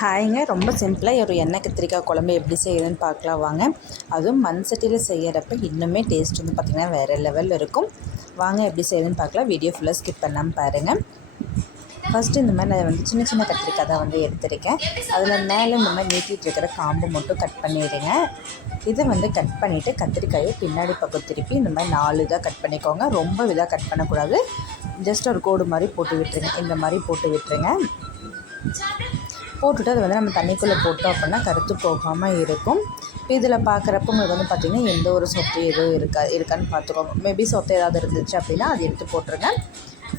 ஹாய்ங்க. ரொம்ப சிம்பிளாக ஒரு எண்ணெய் கத்திரிக்காய் குழம்பு எப்படி செய்யுதுன்னு பார்க்கலாம் வாங்க. அதுவும் மண் சட்டியில் செய்கிறப்ப இன்னுமே டேஸ்ட் வந்து பார்த்திங்கன்னா வேறு லெவலில் இருக்கும். வாங்க எப்படி செய்யுதுன்னு பார்க்கலாம். வீடியோ ஃபுல்லாக ஸ்கிப் பண்ணாமல் பாருங்கள். ஃபஸ்ட்டு இந்த மாதிரி நான் வந்து சின்ன சின்ன கத்திரிக்காய் தான் வந்து எடுத்திருக்கேன். அதில் மேலே இந்த மாதிரி நீட்டிகிட்டு இருக்கிற காம்பு மட்டும் கட் பண்ணிடுங்க. இதை வந்து கட் பண்ணிவிட்டு கத்திரிக்காயை பின்னாடி பக்கம் திருப்பி இந்த மாதிரி 4 இதாக கட் பண்ணிக்கோங்க. ரொம்ப இதாக கட் பண்ணக்கூடாது. ஜஸ்ட் ஒரு கோடு மாதிரி போட்டு விட்டுருங்க. இந்த மாதிரி போட்டு விட்டுருங்க. போட்டுட்டு அதை வந்து நம்ம தண்ணிக்குள்ளே போட்டோம் அப்படின்னா கருத்து போகாமல் இருக்கும். இப்போ இதில் பார்க்குறப்ப உங்களுக்கு வந்து பார்த்திங்கன்னா எந்த ஒரு சொத்தை எதுவும் இருக்கான்னு பார்த்துக்கோங்க. மேபி சொத்தை ஏதாவது இருந்துச்சு அப்படின்னா அது எடுத்து போட்டுருங்க.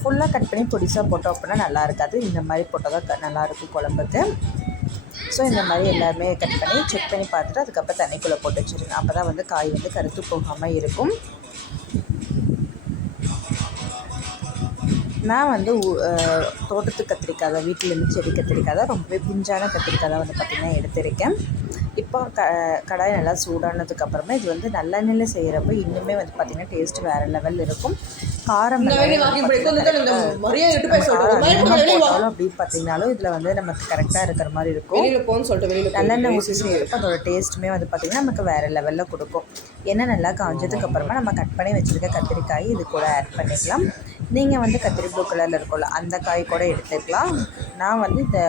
ஃபுல்லாக கட் பண்ணி பொடிசாக போட்டோம் அப்படின்னா நல்லா இருக்காது. இந்த மாதிரி போட்டால் தான் நல்லாயிருக்கும் குழம்புக்கு. ஸோ இந்த மாதிரி எல்லாமே கட் பண்ணி செக் பண்ணி பார்த்துட்டு அதுக்கப்புறம் தண்ணிக்குள்ளே போட்டு வச்சுருங்க. அப்போ தான் வந்து காய் வந்து கருத்து போகாமல் இருக்கும். நான் வந்து தோட்டத்து கத்திரிக்காய் தான், வீட்டிலேருந்து செடி கத்திரிக்காய் தான், ரொம்பவே பிஞ்சான கத்திரிக்காய் தான் வந்து பார்த்திங்கன்னா எடுத்திருக்கேன். இப்போ கடாய் நல்லா சூடானதுக்கப்புறமா இது வந்து நல்லெண்ணெயில் செய்கிறப்ப இன்னுமே வந்து பார்த்திங்கன்னா டேஸ்ட்டு வேறு லெவலில் இருக்கும். காரம் போட்டாலும் அப்படின்னு பார்த்தீங்கன்னாலும் இதில் வந்து நமக்கு கரெக்டாக இருக்கிற மாதிரி இருக்கும். நல்லெண்ணெய் ஊற்றி செய்கிறப்ப அதோட டேஸ்ட்டுமே வந்து பார்த்திங்கன்னா நமக்கு வேறு லெவலில் கொடுக்கும். எண்ணெய் நல்லா காஞ்சதுக்கப்புறமா நம்ம கட் பண்ணி வச்சுருக்க கத்திரிக்காய் இது கூட ஆட் பண்ணிக்கலாம். நீங்கள் வந்து கத்திரி ப்ளூ கலரில் இருக்கும்ல அந்த காய் கூட எடுத்துக்கலாம். நான் வந்து இந்த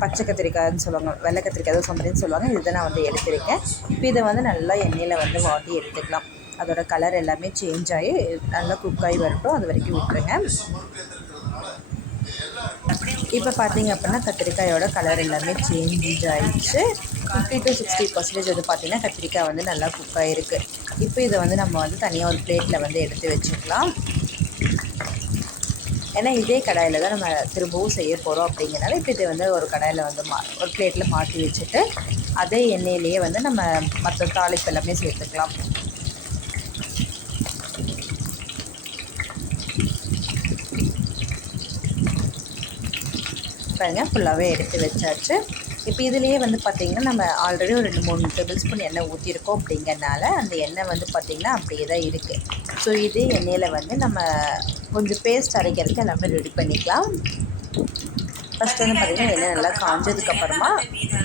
பச்சை கத்திரிக்காய்ன்னு சொல்லுவாங்க, வெள்ளை கத்திரிக்காய் ஏதோ சம்பரின்னு சொல்லுவாங்க, இதுதான் நான் வந்து எடுத்திருக்கேன். இப்போ இதை வந்து நல்லா எண்ணெயில் வந்து வாட்டி எடுத்துக்கலாம். அதோட கலர் எல்லாமே சேஞ்ச் ஆகி நல்லா குக்காகி வரட்டும், அது வரைக்கும் விட்டுருங்க. இப்போ பார்த்தீங்க அப்படின்னா கத்திரிக்காயோட கலர் எல்லாமே சேஞ்ச் ஆகிடுச்சு. 50 to 60% வந்து பார்த்திங்கன்னா கத்திரிக்காய் வந்து நல்லா குக்காகிருக்கு. இப்போ இதை வந்து நம்ம வந்து தனியாக ஒரு பிளேட்டில் வந்து எடுத்து வச்சுக்கலாம். ஏன்னா இதே கடாயில் தான் நம்ம திரும்பவும் செய்ய போகிறோம் அப்படிங்கிறனால இப்போ இதை வந்து ஒரு கடாயில் வந்து ஒரு பிளேட்டில் மாட்டி வச்சுட்டு அதே எண்ணெயிலேயே வந்து நம்ம மற்ற தாளிப்பு எல்லாமே சேர்த்துக்கலாம். பாருங்கள் ஃபுல்லாகவே எடுத்து வச்சாச்சு. இப்போ இதுலேயே வந்து பார்த்திங்கன்னா நம்ம ஆல்ரெடி ஒரு 2-3 டேபிள் ஸ்பூன் எண்ணெய் ஊற்றிருக்கோம் அப்படிங்கிறனால அந்த எண்ணெய் வந்து பார்த்திங்கன்னா அப்படியே தான் இருக்குது. ஸோ இதே எண்ணெயில் வந்து நம்ம கொஞ்சம் பேஸ்ட் அரைக்கிறதுக்கு எல்லாமே ரெடி பண்ணிக்கலாம். ஃபஸ்ட்டு வந்து பார்த்திங்கன்னா எண்ணெய் நல்லா காஞ்சதுக்கப்புறமா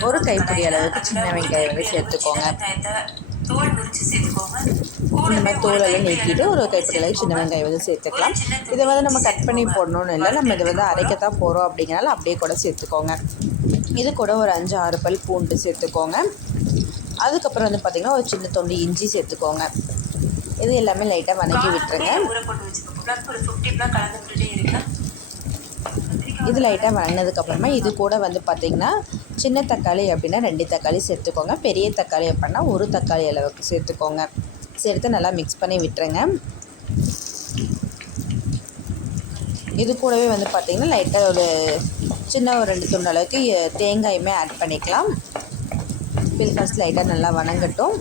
ஒரு கைப்பிடி அளவுக்கு சின்ன வெங்காயம் வந்து சேர்த்துக்கோங்க. இந்த மாதிரி தோலெல்லாம் நீக்கிட்டு ஒரு கைப்பிடி அளவுக்கு சின்ன வெங்காயம் வந்து சேர்த்துக்கலாம். இதை வந்து நம்ம கட் பண்ணி போடணும்னு இல்லை, நம்ம இதை வந்து அரைக்கத்தான் போகிறோம் அப்படிங்கிறனால அப்படியே கூட சேர்த்துக்கோங்க. இது கூட ஒரு 5-6 பல் பூண்டு சேர்த்துக்கோங்க. அதுக்கப்புறம் வந்து பார்த்திங்கன்னா ஒரு சின்ன துண்டு இஞ்சி சேர்த்துக்கோங்க. இது எல்லாமே லைட்டாக வதக்கி விட்டுருங்க. இது லைட்டாக வதங்கினதுக்கப்புறமா இது கூட வந்து பார்த்திங்கன்னா சின்ன தக்காளி அப்படின்னா 2 தக்காளி சேர்த்துக்கோங்க. பெரிய தக்காளி அப்படின்னா 1 தக்காளி அளவுக்கு சேர்த்துக்கோங்க. சேர்த்து நல்லா மிக்ஸ் பண்ணி விட்டுருங்க. இது கூடவே வந்து பார்த்திங்கன்னா லைட்டாக ஒரு 2 துண்டு அளவுக்கு தேங்காயுமே ஆட் பண்ணிக்கலாம். இது ஃபஸ்ட் லைட்டாக நல்லா வதங்கட்டும்.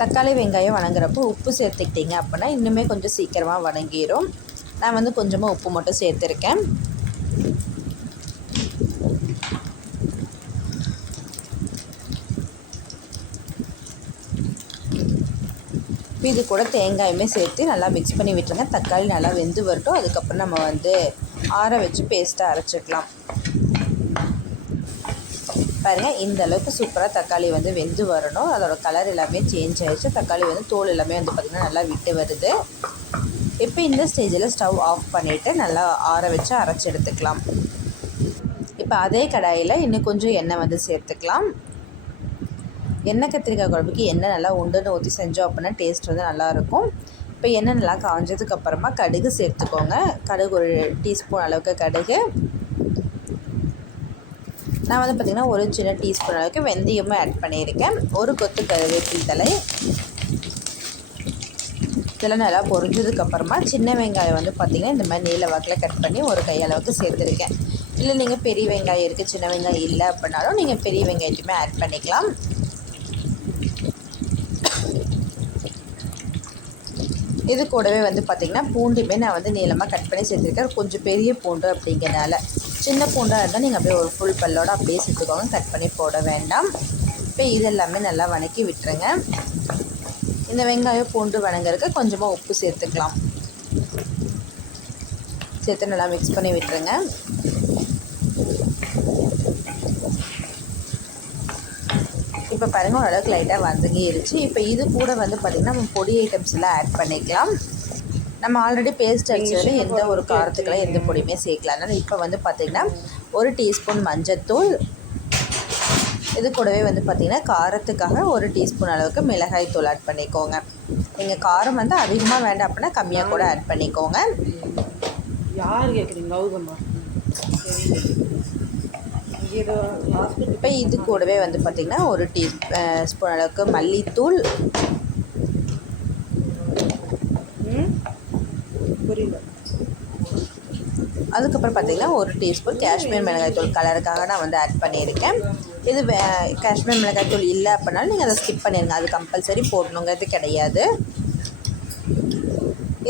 தக்காளி வெங்காயம் வதங்குறப்போ உப்பு சேர்த்துக்கிட்டிங்க அப்படின்னா இன்னுமே கொஞ்சம் சீக்கிரமாக வதங்கிடும். நான் வந்து கொஞ்சமாக உப்பு மட்டும் சேர்த்துருக்கேன். இது கூட தேங்காயுமே சேர்த்து நல்லா மிக்ஸ் பண்ணி விட்டுருங்க. தக்காளி நல்லா வெந்து வரட்டும். அதுக்கப்புறம் நம்ம வந்து ஆற வச்சு பேஸ்ட்டாக அரைச்சிக்கலாம். பாருங்கள் இந்த அளவுக்கு சூப்பராக தக்காளி வந்து வெந்து வரணும். அதோட கலர் எல்லாமே சேஞ்ச் ஆகிடுச்சு. தக்காளி வந்து தோல் எல்லாமே வந்து பார்த்திங்கன்னா நல்லா விட்டு வருது. இப்போ இந்த ஸ்டேஜில் ஸ்டவ் ஆஃப் பண்ணிவிட்டு நல்லா ஆற வச்சு அரைச்சி எடுத்துக்கலாம். இப்போ அதே கடாயில் இன்னும் கொஞ்சம் எண்ணெய் வந்து சேர்த்துக்கலாம். எண்ணெய் கத்திரிக்காய் குழம்புக்கு எண்ணெய் நல்லா உண்டுன்னு ஊற்றி செஞ்சோம் அப்படின்னா டேஸ்ட் வந்து நல்லாயிருக்கும். இப்போ எண்ணெய் நல்லா காஞ்சதுக்கப்புறமா கடுகு சேர்த்துக்கோங்க. கடுகு ஒரு டீஸ்பூன் அளவுக்கு கடுகு. நான் வந்து பார்த்திங்கன்னா ஒரு சின்ன டீஸ்பூன் அளவுக்கு வெந்தயமும் ஆட் பண்ணியிருக்கேன். ஒரு கொத்து கருவேப்பிலை தழை. இதெல்லாம் நல்லா பொரிஞ்சதுக்கப்புறமா சின்ன வெங்காயம் வந்து பார்த்திங்கன்னா இந்த மாதிரி நீல வாக்கில் கட் பண்ணி ஒரு கையளவுக்கு சேர்த்துருக்கேன். இல்லை நீங்கள் பெரிய வெங்காயம் இருக்குது, சின்ன வெங்காயம் இல்லை அப்படின்னாலும் நீங்கள் பெரிய வெங்காயத்தையுமே ஆட் பண்ணிக்கலாம். இது கூடவே வந்து பார்த்திங்கன்னா பூண்டுமே நான் வந்து நீளமாக கட் பண்ணி சேர்த்துருக்கேன். கொஞ்சம் பெரிய பூண்டு அப்படிங்கிறனால, சின்ன பூண்டாக இருந்தால் நீங்கள் அப்படியே ஒரு ஃபுல் பல்லோடு அப்படியே சேர்த்துக்கோங்க, கட் பண்ணி போட வேண்டாம். இப்போ இதெல்லாமே நல்லா வதக்கி விட்டுருங்க. இந்த வெங்காயம் பூண்டு வணங்குறதுக்கு கொஞ்சமாக உப்பு சேர்த்துக்கலாம். சேர்த்து நல்லா மிக்ஸ் பண்ணி விட்டுருங்க. இப்போ பாருங்கள் ஓரளவுக்கு லைட்டாக வதங்கிருச்சு. இப்போ இது கூட வந்து பார்த்திங்கன்னா நம்ம பொடி ஐட்டம்ஸ் எல்லாம் ஆட் பண்ணிக்கலாம். நம்ம ஆல்ரெடி பேஸ்ட் அடிச்சது எந்த ஒரு காரத்துக்கெல்லாம் எந்த பொடியுமே சேர்க்கலாம். அதனால் இப்போ வந்து பார்த்திங்கன்னா 1 டீஸ்பூன் மஞ்சத்தூள், இது கூடவே வந்து பார்த்திங்கன்னா காரத்துக்காக 1 டீஸ்பூன் அளவுக்கு மிளகாய் தூள் ஆட் பண்ணிக்கோங்க. நீங்கள் காரம் வந்து அதிகமாக வேண்டாம் அப்படின்னா கம்மியாக கூட ஆட் பண்ணிக்கோங்க. யார் கேட்குறீங்க? கௌதமா. இப்போ இது கூடவே வந்து பார்த்திங்கன்னா 1 டீஸ்பூன் அளவுக்கு மல்லித்தூள், புரியல. அதுக்கப்புறம் பார்த்திங்கன்னா 1 டீஸ்பூன் காஷ்மீர் மிளகாய் தூள் கலருக்காக நான் வந்து ஆட் பண்ணியிருக்கேன். இது காஷ்மீர் மிளகாய் தூள் இல்லை அப்படின்னாலும் நீங்கள் அதை ஸ்கிப் பண்ணிடுங்க. அது கம்பல்சரி போடணுங்கிறது கிடையாது.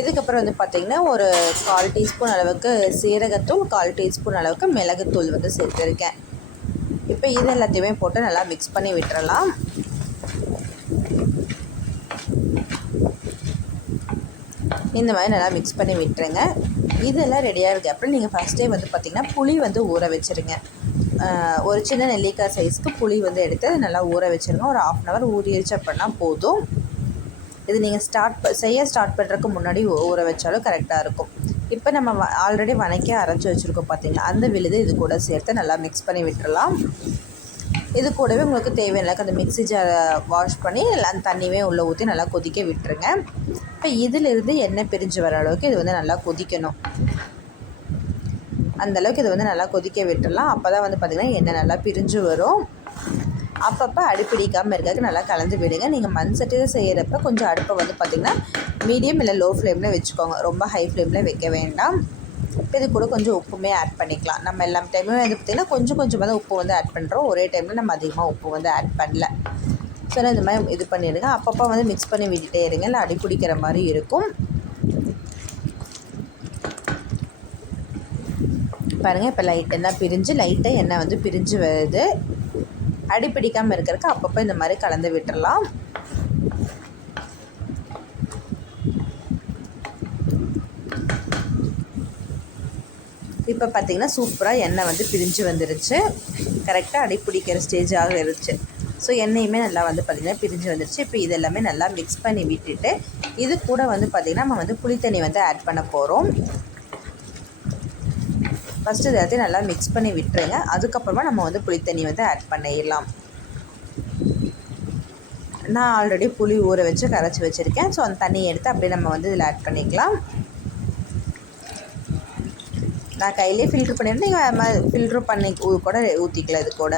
இதுக்கப்புறம் வந்து பார்த்திங்கன்னா ஒரு 1/4 டீஸ்பூன் அளவுக்கு சீரகத்தூள், 1/4 டீஸ்பூன் அளவுக்கு மிளகுத்தூள் வந்து சேர்த்துருக்கேன். இப்போ இது எல்லாத்தையுமே போட்டு நல்லா மிக்ஸ் பண்ணி விட்டுறலாம். இந்த மாதிரி நல்லா மிக்ஸ் பண்ணி விட்டுருங்க. இதெல்லாம் ரெடியாக இருக்குது. அப்புறம் நீங்கள் ஃபஸ்ட்டே வந்து பார்த்திங்கன்னா புளி வந்து ஊற வச்சுருங்க. ஒரு சின்ன நெல்லிக்காய் சைஸ்க்கு புளி வந்து எடுத்து நல்லா ஊற வச்சுருங்க. ஒரு 1/2 hour ஊறிடுச்சு அப்படின்னா போதும். இது நீங்கள் ஸ்டார்ட் பண்ணுறதுக்கு முன்னாடி ஊற வச்சாலும் கரெக்டாக இருக்கும். இப்போ நம்ம ஆல்ரெடி வணக்கி அரைச்சி வச்சுருக்கோம் பார்த்திங்களா, அந்த விழுது இது கூட சேர்த்து நல்லா மிக்ஸ் பண்ணி விட்டுறலாம். இது கூடவே உங்களுக்கு தேவையான அளவுக்கு அந்த மிக்ஸி ஜாரை வாஷ் பண்ணி அந்த தண்ணியே உள்ளே ஊற்றி நல்லா கொதிக்க விட்டுருங்க. இப்போ இதிலிருந்து எண்ணெய் பிரிஞ்சு வர அளவுக்கு இது வந்து நல்லா கொதிக்கணும். அந்தளவுக்கு இது வந்து நல்லா கொதிக்க விட்டுடலாம். அப்போ தான் வந்து பார்த்திங்கன்னா எண்ணெய் நல்லா பிரிஞ்சு வரும். அப்பப்போ அடிப்பிடிக்காமல் இருக்கிறதுக்கு நல்லா கலந்து விடுங்க. நீங்கள் மண் சட்டியில் செய்கிறப்ப கொஞ்சம் அடுப்பை வந்து பார்த்திங்கன்னா மீடியம் இல்லை லோ ஃப்ளேமில் வச்சுக்கோங்க. ரொம்ப ஹை ஃப்ளேமில் வைக்க வேண்டாம். இப்போ இது கூட கொஞ்சம் உப்புமே ஆட் பண்ணிக்கலாம். நம்ம எல்லா டைமுமே வந்து பார்த்திங்கன்னா கொஞ்சமாக தான் உப்பு வந்து ஆட் பண்ணுறோம். ஒரே டைமில் நம்ம அதிகமாக உப்பு வந்து ஆட் பண்ணல. ஸோ இந்த மாதிரி இது பண்ணிடுங்க. அப்பப்போ வந்து மிக்ஸ் பண்ணி விட்டுட்டே இருங்க, இல்லை அடி பிடிக்கிற மாதிரி இருக்கும். பாருங்கள் இப்போ லைட்டாக எண்ணெய் வந்து பிரிஞ்சு வருது. அடி பிடிக்காமல் இருக்கிறதுக்கு அப்பப்போ இந்த மாதிரி கலந்து விட்டுறலாம். இப்போ பார்த்திங்கன்னா சூப்பராக எண்ணெய் வந்து பிரிஞ்சு வந்துருச்சு. கரெக்டாக அடி பிடிக்கிற ஸ்டேஜாக இருந்துச்சு. ஸோ எண்ணெயுமே நல்லா வந்து பார்த்திங்கன்னா பிரிஞ்சு வந்துருச்சு. இப்போ இதெல்லாமே நல்லா மிக்ஸ் பண்ணி விட்டுட்டு இது கூட வந்து பார்த்திங்கன்னா நம்ம வந்து புளித்தண்ணி வந்து ஆட் பண்ண போகிறோம். ஃபஸ்ட்டு இது எல்லாத்தையும் நல்லா மிக்ஸ் பண்ணி விட்டுருங்க. அதுக்கப்புறமா நம்ம வந்து புளித்தண்ணி வந்து ஆட் பண்ணிடலாம். நான் ஆல்ரெடி புளி ஊற வச்சு கரைச்சி வச்சுருக்கேன். ஸோ அந்த தண்ணியை எடுத்து அப்படியே நம்ம வந்து இதில் ஆட் பண்ணிக்கலாம். நான் கையிலே ஃபில்ட்ரு பண்ணியிருந்தேன். நீங்கள் ஃபில்ட்ரு பண்ணி கூட ஊற்றிக்கலாம். இது கூட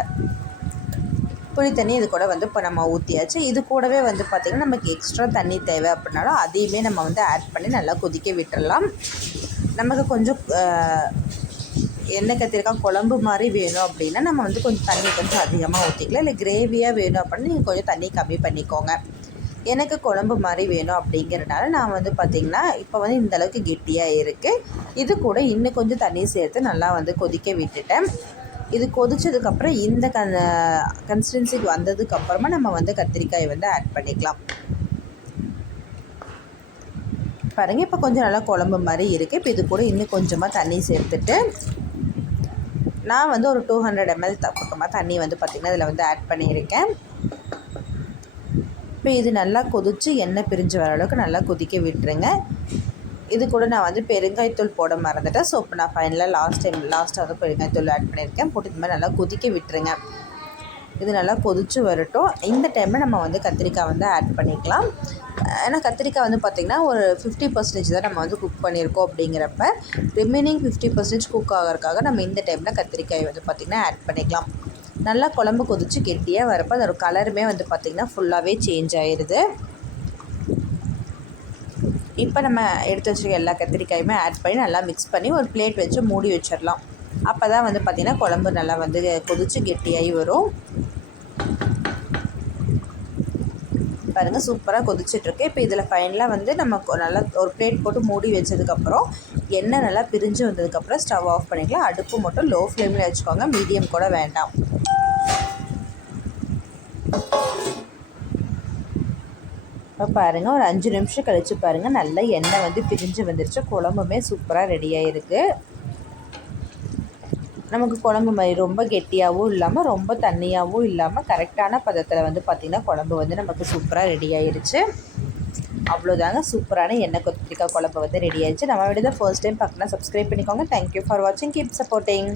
புளி தண்ணி இது கூட வந்து இப்போ நம்ம ஊற்றியாச்சு. இது கூடவே வந்து பார்த்திங்கன்னா நமக்கு எக்ஸ்ட்ரா தண்ணி தேவை அப்படின்னாலும் அதையுமே நம்ம வந்து ஆட் பண்ணி நல்லா கொதிக்க விட்டுறலாம். நமக்கு கொஞ்சம் எண்ணெய் கத்திரிக்காய் குழம்பு மாதிரி வேணும் அப்படின்னா நம்ம வந்து கொஞ்சம் தண்ணி கொஞ்சம் அதிகமாக ஊற்றிக்கலாம். இல்லை கிரேவியாக வேணும் அப்படின்னா நீங்கள் கொஞ்சம் தண்ணி கம்மி பண்ணிக்கோங்க. எனக்கு குழம்பு மாதிரி வேணும் அப்படிங்கிறனால நான் வந்து பார்த்திங்கன்னா இப்போ வந்து இந்தளவுக்கு கெட்டியாக இருக்குது. இது கூட இன்னும் கொஞ்சம் தண்ணி சேர்த்து நல்லா வந்து கொதிக்க விட்டுட்டேன். இது கொதிச்சதுக்கப்புறம் இந்த கன்சிஸ்டன்சிக்கு வந்ததுக்கப்புறமா நம்ம வந்து கத்திரிக்காயை வந்து ஆட் பண்ணிக்கலாம். பாருங்கள் இப்போ கொஞ்சம் நல்லா குழம்பு மாதிரி இருக்குது. இப்போ இது கூட இன்னும் கொஞ்சமாக தண்ணி சேர்த்துட்டு நான் வந்து ஒரு 200 ml பக்கமாக தண்ணி வந்து பார்த்திங்கன்னா இதில் வந்து ஆட் பண்ணியிருக்கேன். இப்போ இது நல்லா கொதித்து எண்ணெய் பிரிஞ்சு வர அளவுக்கு நல்லா கொதிக்க விட்டுருங்க. இது கூட நான் வந்து பெருங்காயத்தூள் போட மறந்துட்டேன். ஸோ இப்போ நான் ஃபைனலாக லாஸ்ட்டாக வந்து பெருங்காயத்தூள் ஆட் பண்ணியிருக்கேன். போட்டு இது மாதிரி நல்லா கொதிக்க விட்டுருங்க. இது நல்லா கொதித்து வரட்டும். இந்த டைமில் நம்ம வந்து கத்திரிக்காய் வந்து ஆட் பண்ணிக்கலாம். ஏன்னா கத்திரிக்காய் வந்து பார்த்திங்கன்னா ஒரு 50% தான் நம்ம வந்து குக் பண்ணியிருக்கோம். அப்படிங்கிறப்ப ரிமைனிங் 50% குக் ஆகிறதுக்காக நம்ம இந்த டைமில் கத்திரிக்காய் வந்து பார்த்திங்கன்னா ஆட் பண்ணிக்கலாம். நல்லா குழம்பு கொதித்து கெட்டியாக வரப்போ அதோட கலருமே வந்து பார்த்திங்கன்னா ஃபுல்லாகவே சேஞ்ச் ஆயிடுது. இப்போ நம்ம எடுத்து வச்சுருக்க எல்லா கத்திரிக்காயுமே ஆட் பண்ணி நல்லா மிக்ஸ் பண்ணி ஒரு பிளேட் வச்சு மூடி வச்சிடலாம். அப்போ தான் வந்து பார்த்திங்கன்னா குழம்பு நல்லா வந்து கொதித்து கெட்டியாகி வரும். பாருங்கள் சூப்பராக கொதிச்சிட்ருக்கு. இப்போ இதில் ஃபைனலாக வந்து நம்ம நல்லா ஒரு பிளேட் போட்டு மூடி வச்சதுக்கப்புறம் எண்ணெய் நல்லா பிரிஞ்சு வந்ததுக்கப்புறம் ஸ்டவ் ஆஃப் பண்ணிக்கலாம். அடுப்பு மட்டும் லோ ஃப்ளேமில் வச்சுக்கோங்க, மீடியம் கூட வேண்டாம். இப்போ பாருங்கள் ஒரு 5 நிமிஷம் கழித்து பாருங்கள் நல்லா எண்ணெய் வந்து பிரிஞ்சு வந்துருச்சு. குழம்புமே சூப்பராக ரெடியாக இருக்குது. நமக்கு குழம்பு மாதிரி ரொம்ப கெட்டியாகவும் இல்லாமல் ரொம்ப தண்ணியாகவும் இல்லாமல் கரெக்டான பதத்தில் வந்து பார்த்திங்கன்னா குழம்பு வந்து நமக்கு சூப்பராக ரெடி ஆயிடுச்சு. அவ்வளோதாங்க, சூப்பரான எண்ணெய் கத்திரிக்காய் குழம்பு வந்து ரெடி ஆயிடுச்சு. நம்ம வீடியோ தான் ஃபர்ஸ்ட் டைம் பார்க்கலாம், சப்ஸ்கிரைப் பண்ணிக்கோங்க. தேங்க்யூ ஃபார் வாட்சிங், கீப் சப்போர்ட்டிங்.